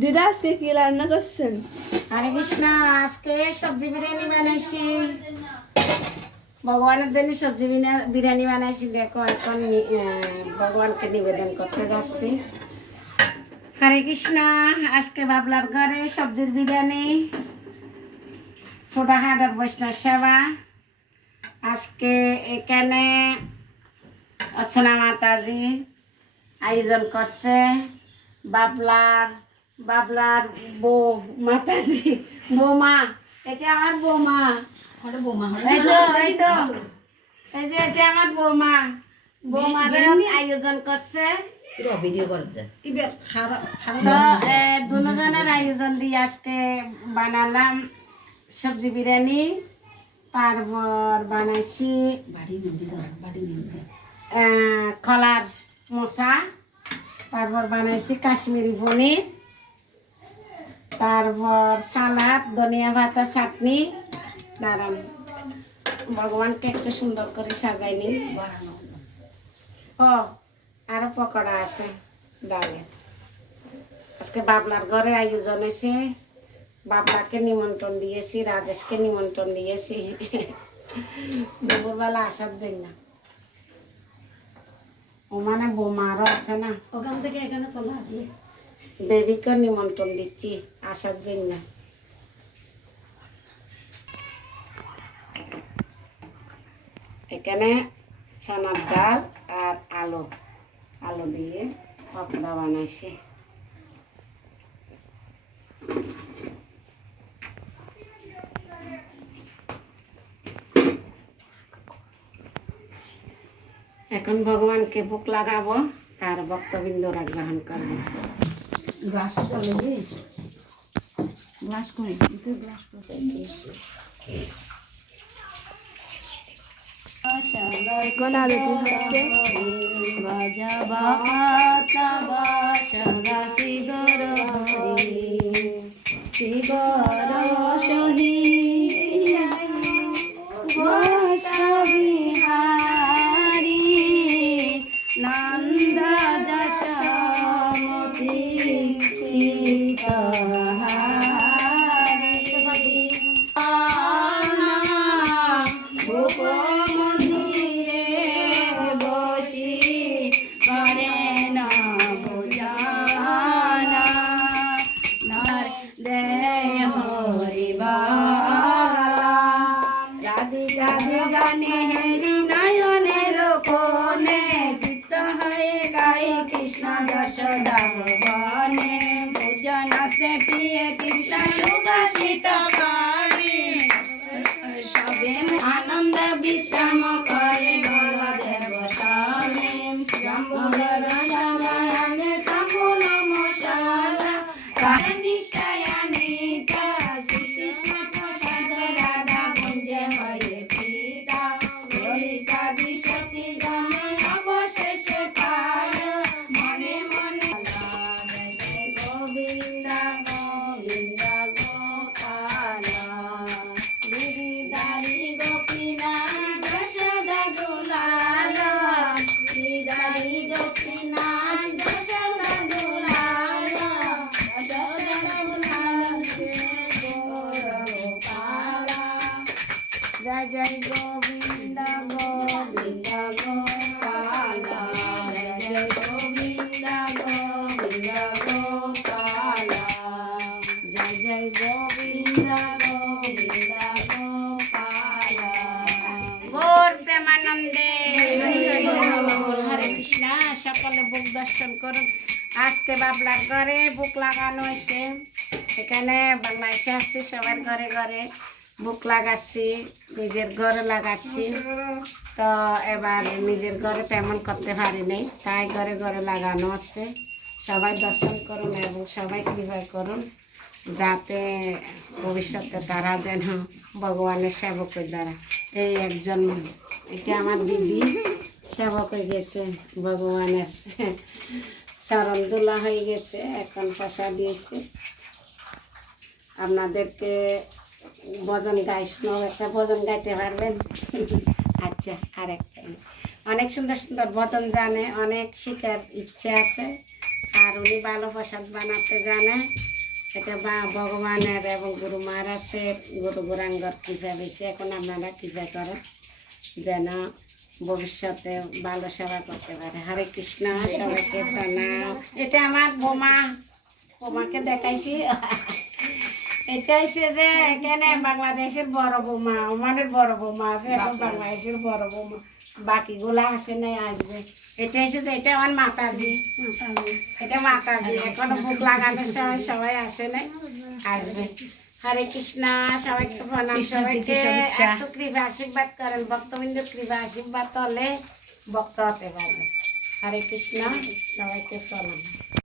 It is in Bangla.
দিদা আজকে কি রান্না করছেন? হরে কৃষ্ণ। আজকে সবজি বিরিয়ানি বানাইছি, ভগবানের জন্য সবজি বিরিয়ানি বানাইছি। দেখো এখন ভগবানকে নিবেদন করতে যাচ্ছি। হরে কৃষ্ণ। আজকে বাবলার ঘরে সবজির বিরিয়ানি, ছোটহাটের বৈষ্ণব সেবা। আজকে এখানে অর্চনা মাতাজি আয়োজন করছে। বাবলার বউ মাতাজি, বৌমা, এটা আমার বৌমা। এই যে এটা আমার বৌমা। বৌমাদের আয়োজন করছে। দুজনের আয়োজন দিয়ে আজকে বানালাম সবজি বিরিয়ানি। তারপর বানাইছি কলার মোচা। তারপর বানাইছি কাশ্মীরি পনির। তারপর সালাদ, ধনিয়া পাতা, চাটনি। দাঁড়ান, ভগবানকে একটু সুন্দর করে সাজাইনি। ও আরো পকোড়া আছে ডালের। আজকে বাবলার ঘরের আয়োজন হয়েছে। বাবলাকে নিমন্ত্রণ দিয়েছি, রাজেশকে নিমন্ত্রণ দিয়েছি দুপুরবেলা আসার জন্য। ও মানে বৌমা আরো আছে না, ওখান থেকে এখানে তোলা দিয়ে বেবিকে নিমন্ত্রণ দিচ্ছি আসার জন্য। এখানে ছানার ডাল আর আলু দিয়ে পকোড়া বানাইছি। এখন ভগবানকে ভোগ লাগাবো, তার ভক্তবৃন্দরা গ্রহণ করবো। গ্লাস চলে গ্লাস করে গ্লাস এখন আরতি হচ্ছে। বাজা বাতা বাসা শিগর হরি শিগর সহি বিহারি নন্দ যশোমতি কৃষ্ণ যশোদা ভবনে ভোজন সে প্রিয় কৃষ্ণ সুবাসিত পানি সবে আনন্দ বিশ্রাম করে বলদেব স্বামী জম্বুধর শ্যামায়নে তাম্বুল মশালা নিষ্ঠায়ানিত শ্রীকৃষ্ণ প্রসাদ রাধা কুঞ্জে হয়ে পিতা ললিতা বিশতি জন অবশেষে পায় মনে মনে গোবিন্দ গোবিন্দ গোপালা গিরিধারী গোপীনাথ যশোদা দুলাল গিরিধারী গোপীনাথ যশোদা দুলাল যশোদা দুলাল গোপালা জয় জয় গোবিন্দ গোবিন্দ গোপালা জয় জয় গোবিন্দ গোবিন্দ গোপালা জয় জয় গোবিন্দ গোবিন্দ গোপালা গৌর প্রেমানন্দে হরে কৃষ্ণ। সকলে বুক দর্শন করুন। আজকে বাবলার ঘরে বুক লাগানো হয়েছে। এখানে বাংলাদেশে আসছি, সবার ঘরে ঘরে বুক লাগাচ্ছি, নিজের ঘরে লাগাচ্ছি। তো এবার নিজের ঘরে তেমন করতে পারিনি, তাই ঘরে ঘরে লাগানো হচ্ছে। সবাই দর্শন করুন এবং সবাই কৃপা করুন, যাতে ভবিষ্যতে তারা যেন ভগবানের সেবকের দ্বারা এই একজন, এটা আমার দিদি সেবক হয়ে গেছে, ভগবানের চরণ দোলা হয়ে গেছে, এখন পয়সা দিয়েছে। আপনাদেরকে ভজন গাই শোনাও, একটা ভজন গাইতে পারবেন? আচ্ছা, আরেকটা অনেক সুন্দর সুন্দর ভজন জানে, অনেক শিখার ইচ্ছে আছে, আর উনি ভালো প্রসাদ বানাতে জানে। এটা ভগবানের এবং গুরু মহারাজের গুরু গুরাঙ্গর কৃপা বেশি। এখন আপনারা কৃপা করেন যেন ভবিষ্যতে ভালো সেবা করতে পারে। হরে কৃষ্ণ, সবাইকে প্রণাম। এটা আমার বোমাকে দেখাইছি। এটা হচ্ছে যে এখানে বাংলাদেশের বড় বোমা, ওমানের বড় বোমা আছে, এখন বাংলাদেশের বড় বোমা, বাকিগুলা আসে নাই, আসবে। এটা হচ্ছে যে এটা আমার মাতাজি, এটা মাতাজি। এখনো বুক লাগানোর সময় সবাই আসে নাই, আসবে। হরে কৃষ্ণ, সবাইকে প্রণাম। সবাইকে একটু কৃপা আশীর্বাদ করেন, ভক্তবিন্দুর কৃপা আশীর্বাদ হলে ভক্ত হতে পারবে। হরে কৃষ্ণ, সবাইকে প্রণাম।